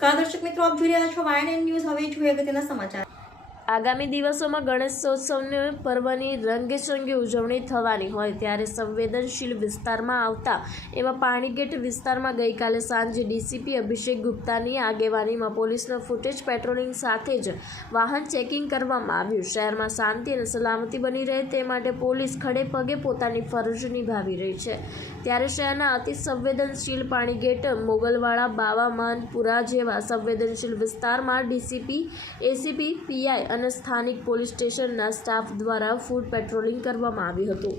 નમસ્કાર દર્શક મિત્રો, આપ જોઈ રહ્યા છો YNN ન્યૂઝ. હવે જોઈએ અગત્યના સમાચાર. આગામી દિવસોમાં ગણેશોત્સવની પર્વની રંગેચંગે ઉજવણી થવાની હોય ત્યારે સંવેદનશીલ વિસ્તારમાં આવતા એવા પાણીગેટ વિસ્તારમાં ગઈકાલે સાંજે ડીસીપી અભિષેક ગુપ્તાની આગેવાનીમાં પોલીસનો ફૂટેજ પેટ્રોલિંગ સાથે જ વાહન ચેકિંગ કરવામાં આવ્યું. શહેરમાં શાંતિ અને સલામતી બની રહે તે માટે પોલીસ ખડે પગે પોતાની ફરજ નિભાવી રહી છે. ત્યારે શહેરના અતિ સંવેદનશીલ પાણીગેટ, મોગલવાડા, બાવા માનપુરા જેવા સંવેદનશીલ વિસ્તારમાં ડીસીપી, એસીપી, પીઆઈ અને સ્થાનિક પોલીસ સ્ટેશનના સ્ટાફ દ્વારા ફૂટ પેટ્રોલિંગ કરવામાં આવ્યું હતું.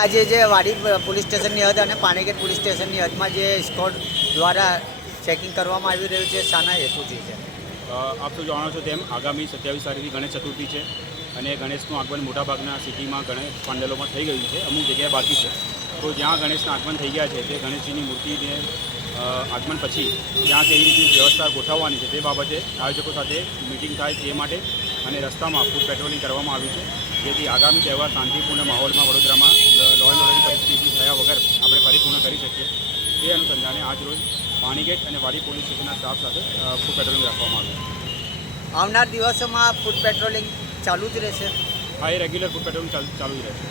આજે જે વાડી પોલીસ સ્ટેશનની હદ અને પાણીગેટ પોલીસ સ્ટેશનની હદમાં જે સ્કોડ દ્વારા ચેકિંગ કરવામાં આવી રહ્યું છે, શાના હેતુથી છે? આપ તો જાણો છો તેમ આગામી 27 તારીખથી ગણેશ ચતુર્થી છે અને ગણેશનું આગમન મોટાભાગના સિટીમાં ગણેશ પંડાલોમાં થઈ ગયું છે. અમુક જગ્યાએ બાકી છે. તો જ્યાં ગણેશના આગમન થઈ ગયા છે તે ગણેશજીની મૂર્તિને આગમન પછી ત્યાં કેવી રીતે વ્યવસ્થા ગોઠવવાની છે તે બાબતે આયોજકો સાથે મિટિંગ થાય તે માટે અને રસ્તામાં ફૂટ પેટ્રોલિંગ કરવામાં આવ્યું છે, જેથી આગામી તહેવાર શાંતિપૂર્ણ માહોલમાં વડોદરામાં લો એન્ડ ઓર્ડરની પરિસ્થિતિ થયા વગર આપણે પરિપૂર્ણ કરી શકીએ તે અનુસંધાને આજરોજ પાણીગેટ અને વાડી પોલીસ સ્ટેશનના સ્ટાફ સાથે ફૂટ પેટ્રોલિંગ રાખવામાં આવ્યું. આવનાર દિવસોમાં ફૂટ પેટ્રોલિંગ ચાલુ જ રહેશે? હા, એ રેગ્યુલર ફૂટ પેટ્રોલિંગ ચાલુ જ રહેશે.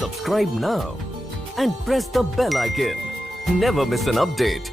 Subscribe now and press the bell icon. Never miss an update.